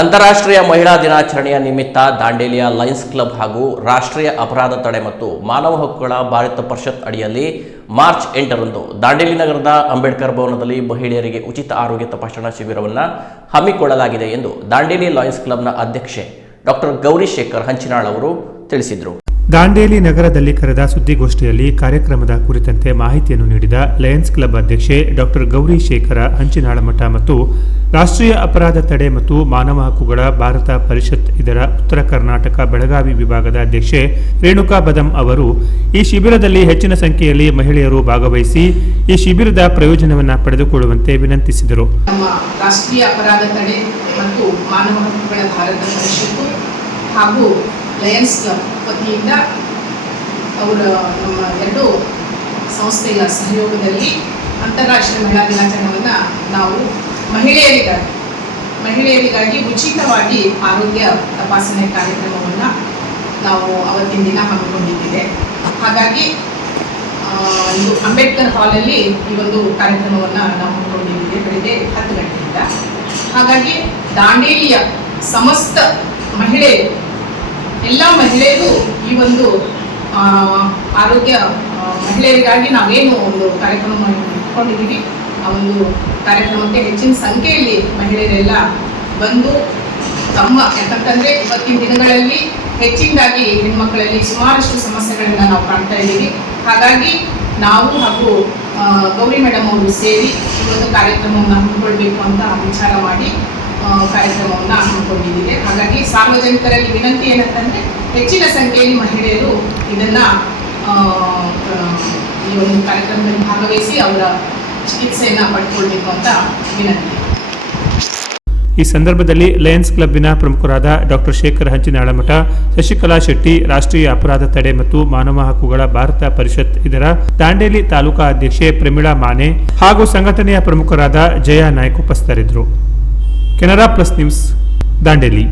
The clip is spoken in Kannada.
ಅಂತಾರಾಷ್ಟ್ರೀಯ ಮಹಿಳಾ ದಿನಾಚರಣೆಯ ನಿಮಿತ್ತ ದಾಂಡೇಲಿಯ ಲಯನ್ಸ್ ಕ್ಲಬ್ ಹಾಗೂ ರಾಷ್ಟ್ರೀಯ ಅಪರಾಧ ತಡೆ ಮತ್ತು ಮಾನವ ಹಕ್ಕುಗಳ ಭಾರತ ಪರಿಷತ್ ಅಡಿಯಲ್ಲಿ ಮಾರ್ಚ್ 8ರಂದು ದಾಂಡೇಲಿ ನಗರದ ಅಂಬೇಡ್ಕರ್ ಭವನದಲ್ಲಿ ಮಹಿಳೆಯರಿಗೆ ಉಚಿತ ಆರೋಗ್ಯ ತಪಾಸಣಾ ಶಿಬಿರವನ್ನು ಹಮ್ಮಿಕೊಳ್ಳಲಾಗಿದೆ ಎಂದು ದಾಂಡೇಲಿ ಲಯನ್ಸ್ ಕ್ಲಬ್ನ ಅಧ್ಯಕ್ಷೆ ಡಾಕ್ಟರ್ ಗೌರಿ ಶೇಖರ್ ಹಂಚಿನಾಳ್ ಅವರು ತಿಳಿಸಿದರು. ದಾಂಡೇಲಿ ನಗರದಲ್ಲಿ ಕರೆದ ಸುದ್ದಿಗೋಷ್ಠಿಯಲ್ಲಿ ಕಾರ್ಯಕ್ರಮದ ಕುರಿತಂತೆ ಮಾಹಿತಿಯನ್ನು ನೀಡಿದ ಲಯನ್ಸ್ ಕ್ಲಬ್ ಅಧ್ಯಕ್ಷೆ ಡಾಕ್ಟರ್ ಗೌರಿ ಶೇಖರ ಹಂಚಿನಾಳಮಠ ಮತ್ತು ರಾಷ್ಟ್ರೀಯ ಅಪರಾಧ ತಡೆ ಮತ್ತು ಮಾನವ ಹಕ್ಕುಗಳ ಭಾರತ ಪರಿಷತ್ ಇದರ ಉತ್ತರ ಕರ್ನಾಟಕ ಬೆಳಗಾವಿ ವಿಭಾಗದ ಅಧ್ಯಕ್ಷೆ ರೇಣುಕಾ ಬದಂ ಅವರು ಈ ಶಿಬಿರದಲ್ಲಿ ಹೆಚ್ಚಿನ ಸಂಖ್ಯೆಯಲ್ಲಿ ಮಹಿಳೆಯರು ಭಾಗವಹಿಸಿ ಈ ಶಿಬಿರದ ಪ್ರಯೋಜನವನ್ನು ಪಡೆದುಕೊಳ್ಳುವಂತೆ ವಿನಂತಿಸಿದರು. ನಮ್ಮ ರಾಷ್ಟ್ರೀಯ ಅಪರಾಧ ತಡೆ ಮತ್ತು ಮಾನವ ಹಕ್ಕುಗಳ ಭಾರತ ಪರಿಷತ್ತು ಹಾಗೂ ಲಯನ್ಸ್ ಕ್ಲಬ್ ವತಿಯಿಂದ ಅವರು ನಮ್ಮ ಎರಡು ಸಂಸ್ಥೆಯ ಸಹಯೋಗದಲ್ಲಿ ಅಂತಾರಾಷ್ಟ್ರೀಯ ಮಹಿಳಾ ದಿನಾಚರಣೆಯನ್ನು ನಾವು ಮಹಿಳೆಯರಿಗಾಗಿ ಉಚಿತವಾಗಿ ಆರೋಗ್ಯ ತಪಾಸಣೆ ಕಾರ್ಯಕ್ರಮವನ್ನು ನಾವು ಅವತ್ತಿನ ದಿನ ಹಮ್ಮಿಕೊಂಡಿದ್ದೇವೆ. ಹಾಗಾಗಿ ಇದು ಅಂಬೇಡ್ಕರ್ ಹಾಲಲ್ಲಿ ಈ ಒಂದು ಕಾರ್ಯಕ್ರಮವನ್ನು ನಾವು ಹಮ್ಮಿಕೊಂಡಿದ್ದೇವೆ ಬೆಳಿಗ್ಗೆ 10 ಗಂಟೆಯಿಂದ. ಹಾಗಾಗಿ ದಾಂಡೇಲಿಯ ಸಮಸ್ತ ಎಲ್ಲ ಮಹಿಳೆಯರು ಈ ಒಂದು ಆರೋಗ್ಯ ಮಹಿಳೆಯರಿಗಾಗಿ ನಾವೇನು ಒಂದು ಕಾರ್ಯಕ್ರಮ ಇಟ್ಕೊಂಡಿದ್ದೀವಿ ಆ ಒಂದು ಕಾರ್ಯಕ್ರಮಕ್ಕೆ ಹೆಚ್ಚಿನ ಸಂಖ್ಯೆಯಲ್ಲಿ ಮಹಿಳೆಯರೆಲ್ಲ ಬಂದು ಯಾಕಂತಂದರೆ ಇವತ್ತಿನ ದಿನಗಳಲ್ಲಿ ಹೆಚ್ಚಿನದಾಗಿ ಹೆಣ್ಮಕ್ಕಳಲ್ಲಿ ಸುಮಾರಷ್ಟು ಸಮಸ್ಯೆಗಳನ್ನು ನಾವು ಕಾಣ್ತಾ ಇದ್ದೀವಿ. ಹಾಗಾಗಿ ನಾವು ಹಾಗೂ ಗೌರಿ ಮೇಡಮ್ ಅವರು ಸೇರಿ ಈ ಒಂದು ಕಾರ್ಯಕ್ರಮವನ್ನು ಹಮ್ಮಿಕೊಳ್ಬೇಕು ಅಂತ ವಿಚಾರ ಮಾಡಿ ಕಾರ್ಯಕ್ರಮವನ್ನು ಹಮ್ಮಿಕೊಂಡಿದ್ದೀವಿ. ಹಾಗಾಗಿ ಸಾರ್ವಜನಿಕರಲ್ಲಿ ವಿನಂತಿ ಏನಂತಂದರೆ ಹೆಚ್ಚಿನ ಸಂಖ್ಯೆಯಲ್ಲಿ ಮಹಿಳೆಯರು ಇದನ್ನು ಈ ಒಂದು ಕಾರ್ಯಕ್ರಮದಲ್ಲಿ ಭಾಗವಹಿಸಿ ಅವರ ಚಿಕಿತ್ಸೆಯನ್ನು ಪಡ್ಕೊಳ್ಬೇಕು ಅಂತ ವಿನಂತಿ. ಈ ಸಂದರ್ಭದಲ್ಲಿ ಲಯನ್ಸ್ ಕ್ಲಬ್ಬಿನ ಪ್ರಮುಖರಾದ ಡಾಕ್ಟರ್ ಶೇಖರ್ ಹಂಚಿನಾಳಮಠ, ಶಶಿಕಲಾ ಶೆಟ್ಟಿ, ರಾಷ್ಟ್ರೀಯ ಅಪರಾಧ ತಡೆ ಮತ್ತು ಮಾನವ ಹಕ್ಕುಗಳ ಭಾರತ ಪರಿಷತ್ ಇದರ ದಾಂಡೇಲಿ ತಾಲೂಕಾ ಅಧ್ಯಕ್ಷೆ ಪ್ರಮೀಳಾ ಮಾನೆ ಹಾಗೂ ಸಂಘಟನೆಯ ಪ್ರಮುಖರಾದ ಜಯಾ ನಾಯ್ಕ ಉಪಸ್ಥಿತರಿದ್ದರು. Canara plus news Dandeli.